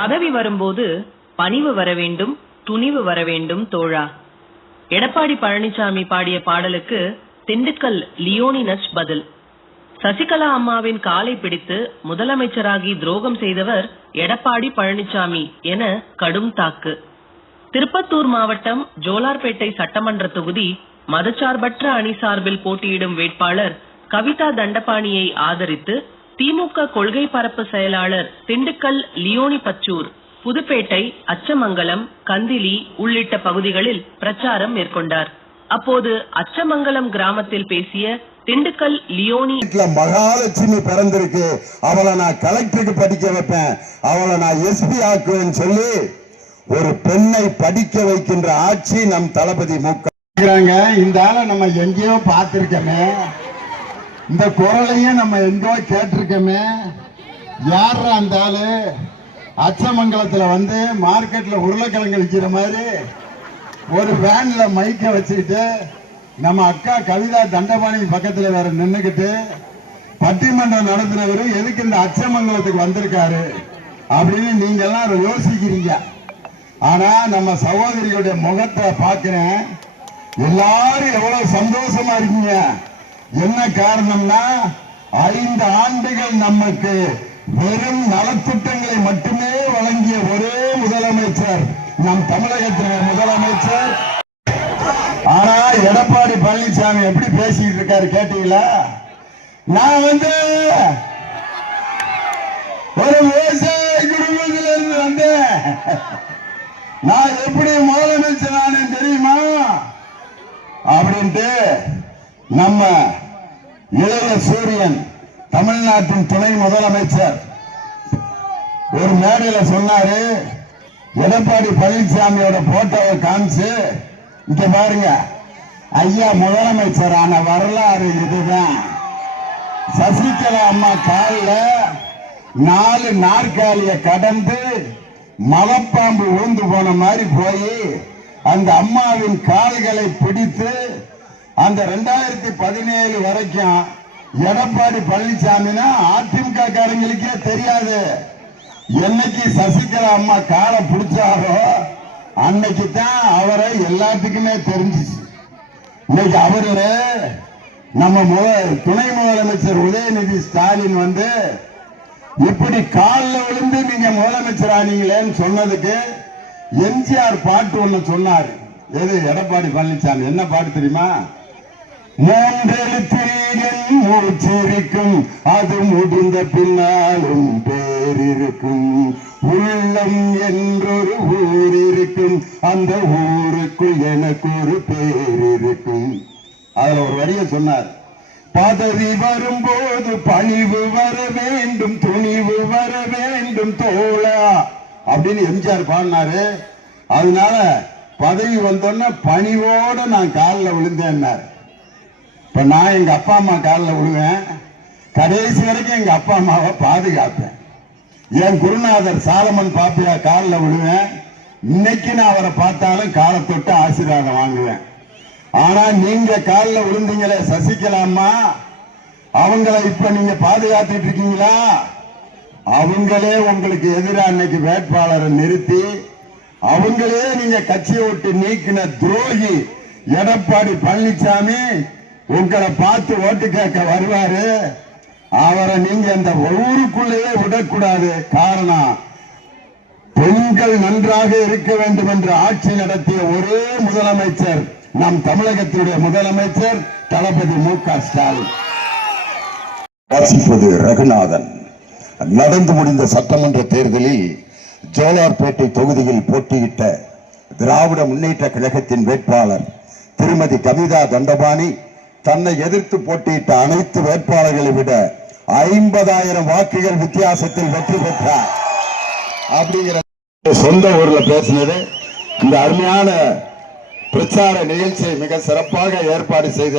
பதவி வரும்போது பணிவு வர வேண்டும், துணிவு வர வேண்டும் தோழா. எடப்பாடி பழனிசாமி பாடிய பாடலுக்கு திண்டுக்கல் லியோனினஸ் பதில். சசிகலா அம்மாவின் காலை பிடித்து முதலமைச்சராகி துரோகம் செய்தவர் எடப்பாடி பழனிசாமி என கடும் தாக்கு. திருப்பத்தூர் மாவட்டம் ஜோலார்பேட்டை சட்டமன்ற தொகுதி மதச்சார்பற்ற அணி சார்பில் போட்டியிடும் வேட்பாளர் கவிதா தண்டபாணியை ஆதரித்து திமுக கொள்கை பரப்பு செயலாளர் திண்டுக்கல் லியோனி பச்சூர், புதுப்பேட்டை, அச்சமங்கலம், கந்திலி உள்ளிட்ட பகுதிகளில் பிரச்சாரம் மேற்கொண்டார். அப்போது அச்சமங்கலம் கிராமத்தில் பேசிய திண்டுக்கல் லியோனி, மகாலட்சுமி பிறந்திருக்கு, அவளை நான் கலெக்டருக்கு படிக்க வைப்பேன், அவளை நான் எஸ்பி ஆக்குவேன் சொல்லி ஒரு பெண்ணை படிக்க வைக்கின்ற ஆட்சி நம் தளபதி மு.க. இந்த ஆளை நம்ம எங்கேயோ பார்த்திருக்கோமே, இந்த குரலையும் நம்ம எங்கோ கேட்டிருக்கோமே. யார் அந்த ஆளு? அச்சமங்கலத்துல வந்து மார்க்கெட்ல உருளைக்கிழங்கு விற்கிற மாதிரி ஒரு வேன்ல மைக்க வச்சுக்கிட்டு நம்ம அக்கா கவிதா தண்டபாணி பக்கத்துல வேற நின்னுக்கிட்டு பட்டிமன்றம் நடத்துறவரு எதுக்கு இந்த அச்சமங்கலத்துக்கு வந்திருக்காரு அப்படின்னு நீங்க எல்லாம் யோசிக்கிறீங்க. ஆனா நம்ம சகோதரிகளுடைய முகத்தை பார்க்கிறேன், எல்லாரும் எவ்வளவு சந்தோஷமா இருக்கீங்க. என்ன காரணம்னா 5 ஆண்டுகள் நமக்கு வெறும் நலத்திட்டங்களை மட்டுமே வழங்கிய ஒரே முதலமைச்சர் நம் தமிழகத்தினுடைய முதலமைச்சர். ஆனா எடப்பாடி பழனிசாமி எப்படி பேசிட்டு இருக்காரு கேட்டீங்களா? நான் வந்து ஒரு விவசாய குடும்பத்தில் இருந்து வந்தேன், நான் எப்படி முதலமைச்சர் ஆனேன் தெரியுமா அப்படின்ட்டு நம்ம இளைய சூரியன் தமிழ்நாட்டின் துணை முதலமைச்சர் ஒரு மேடையில சொன்னாரு. எடப்பாடி பழனிசாமியோட போட்டோவை காமிச்சு, இங்க பாருங்க ஐயா முதலமைச்சரான வரலாறு இதுதான். சசிகலா அம்மா காலில் 4 நாற்காலிய கடந்து மலைப்பாம்பு ஊந்து போன மாதிரி போய் அந்த அம்மாவின் கால்களை பிடித்து அந்த 2017 வரைக்கும் எடப்பாடி பழனிசாமினா அதிமுக காரங்களுக்கே தெரியாது. என்னைக்கு சசிகலா அம்மா காலை பிடிச்சாரோ அன்னைக்கு தான் அவரை எல்லாத்துக்குமே தெரிஞ்சிச்சு. இன்னைக்கு அவரு நம்ம துணை முதலமைச்சர் உதயநிதி ஸ்டாலின் வந்து இப்படி காலில் விழுந்து நீங்க முதலமைச்சர் ஆனீங்களேன்னு சொன்னதுக்கு எம்ஜிஆர் பாட்டு ஒண்ணு சொன்னார். எது? எடப்பாடி பழனிசாமி என்ன பாட்டு தெரியுமா? 3 எழுத்தில் மூச்சிருக்கும், அது முடிந்த பின்னாலும் பேரிருக்கும், உள்ளம் என்றொரு ஊர் இருக்கும், அந்த ஊருக்குள் எனக்கு ஒரு பேர் இருக்கும். அதுல ஒரு வரிய சொன்னார், பதவி வரும்போது பணிவு வர வேண்டும், துணிவு வர வேண்டும் தோழா அப்படின்னு எம்ஜிஆர் பாடினாரு. அதனால பதவி வந்தோன்னா பணிவோட நான் காலில் விழுந்தேன். இப்ப நான் எங்க அப்பா அம்மா காலில் விழுவேன், கடைசி வரைக்கும் எங்க அப்பா அம்மாவை பாதுகாப்பேன். என் குருநாதர் சாலமன் பாப்பியா காலில் விழுவேன், இன்னைக்கு நான் அவரை பார்த்தாலும் காலை தொட்டு ஆசீர்வாதம் வாங்குவேன். ஆனா நீங்க காலில் விழுந்தீங்களே சசிகலா அம்மா, அவங்களை இப்ப நீங்க பாதுகாத்துட்டு இருக்கீங்களா? அவங்களே உங்களுக்கு எதிராக இன்னைக்கு வேட்பாளரை நிறுத்தி அவங்களே நீங்க கட்சியை விட்டு நீக்கின துரோகி எடப்பாடி பழனிசாமி உங்களை பார்த்து ஓட்டு கேட்க வருவாரு. அவரை நீங்க இந்த ஊருக்குள்ளேயே விடக்கூடாது. காரணம், பெண்கள் நன்றாக இருக்க வேண்டும் என்று ஆட்சி நடத்திய ஒரே முதலமைச்சர் நம் தமிழகத்தினுடைய முதலமைச்சர் தளபதி மு.க. ஸ்டாலின். வாசிப்பது ரகுநாதன். நடந்து முடிந்த சட்டமன்ற தேர்தலில் ஜோலார்பேட்டை தொகுதியில் போட்டியிட்ட திராவிட முன்னேற்ற கழகத்தின் வேட்பாளர் திருமதி கவிதா தண்டபாணி தன்னை எதிர்த்து போட்டியிட்ட அனைத்து வேட்பாளர்களை விட 50,000 வாக்குகள் வித்தியாசத்தில் வெற்றி பெற்றார். அப்படிங்கிற சொந்த ஊர்ல பேசினது. இந்த அருமையான பிரச்சார நிகழ்ச்சியை மிக சிறப்பாக ஏற்பாடு செய்த